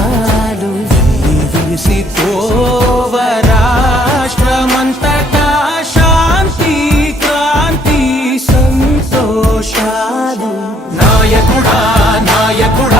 చాలు వెళ్ళి రాష్ట్రమంతటా శాంతి క్రాంతి సంతోషాలు. నాయకుడా నాయకుడా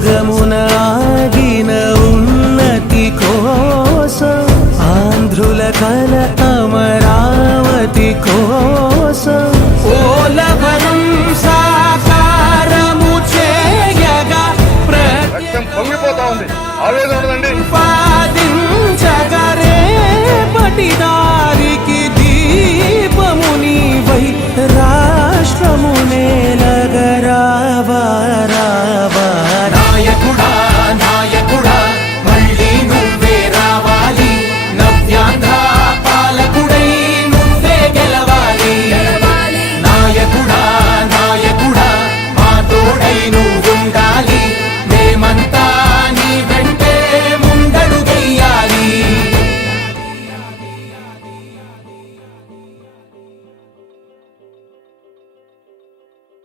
మార్గమున ఆగిన ఉన్నతి కోసం ఆంధ్రుల కల అమరావతి కోసం. ఓలవనం సాకారము చేయగా ఆవేదన